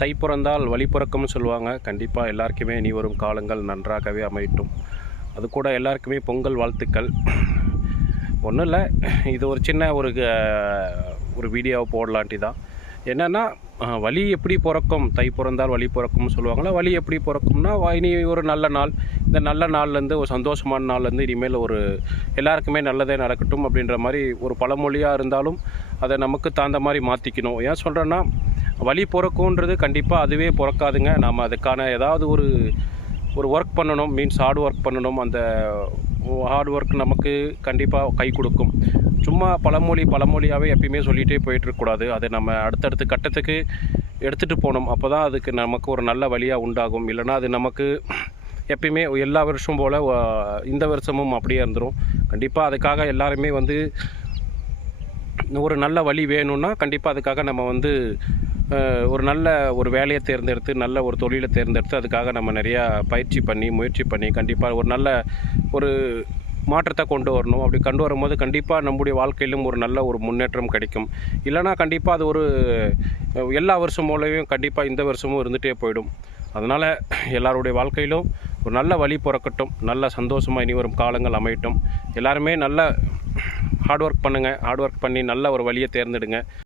தை பிறந்தால் வழி பிறக்கும்னு சொல்லுவாங்க. கண்டிப்பாக எல்லாருக்குமே இனி வரும் காலங்கள் நன்றாகவே அமையட்டும். அது கூட எல்லாருக்குமே பொங்கல் வாழ்த்துக்கள். ஒன்றும் இல்லை, இது ஒரு சின்ன ஒரு வீடியோவை போடலான்ட்டி தான். என்னென்னா, வழி எப்படி பிறக்கும், தை பிறந்தால் வழி பிறக்கும்னு சொல்லுவாங்களா, வழி எப்படி பிறக்கும்னா, இனி ஒரு நல்ல நாள், இந்த நல்ல நாள்லேருந்து ஒரு சந்தோஷமான நாள்லேருந்து இனிமேல் எல்லாருக்குமே நல்லதே நடக்கட்டும் அப்படின்ற மாதிரி ஒரு பழமொழியாக இருந்தாலும் அதை நமக்கு தகுந்த மாதிரி மாற்றிக்கணும். ஏன் சொல்கிறேன்னா, வழி பிறக்குன்றது கண்டிப்பாக அதுவே பிறக்காதுங்க. நாம் அதுக்கான ஏதாவது ஒரு ஒர்க் பண்ணணும், மீன்ஸ் ஹார்ட் ஒர்க் பண்ணணும். அந்த ஹார்ட் ஒர்க் நமக்கு கண்டிப்பாக கை கொடுக்கும். சும்மா பழமொழியாகவே எப்பயுமே சொல்லிகிட்டே போயிட்டுருக்கக்கூடாது. அதை நம்ம அடுத்தடுத்த கட்டத்துக்கு எடுத்துகிட்டு போகணும். அப்போ தான் அதுக்கு நமக்கு ஒரு நல்ல வழியாக உண்டாகும். இல்லைனா அது நமக்கு எப்பயுமே எல்லா வருஷம் போல் இந்த வருஷமும் அப்படியே இருந்துடும். கண்டிப்பாக அதுக்காக எல்லாருமே ஒரு நல்ல வழி வேணும்னா கண்டிப்பாக அதுக்காக நம்ம ஒரு நல்ல ஒரு வேலையை தேர்ந்தெடுத்து, நல்ல ஒரு தொழிலை தேர்ந்தெடுத்து, அதுக்காக நம்ம நிறையா பயிற்சி பண்ணி, முயற்சி பண்ணி கண்டிப்பாக ஒரு நல்ல ஒரு மாற்றத்தை கொண்டு வரணும். அப்படி கொண்டு வரும்போது கண்டிப்பாக நம்முடைய வாழ்க்கையிலும் ஒரு நல்ல ஒரு முன்னேற்றம் கிடைக்கும். இல்லைனா கண்டிப்பாக அது எல்லா வருஷம் போலவும் கண்டிப்பாக இந்த வருஷமும் இருந்துகிட்டே போயிடும். அதனால் எல்லாருடைய வாழ்க்கையிலும் ஒரு நல்ல வழி பிறக்கட்டும், நல்ல சந்தோஷமாக இனி வரும் காலங்கள் அமையட்டும். எல்லாருமே நல்ல ஹார்ட் ஒர்க் பண்ணுங்கள். ஹார்ட் ஒர்க் பண்ணி நல்ல ஒரு வழியை தேர்ந்தெடுங்க.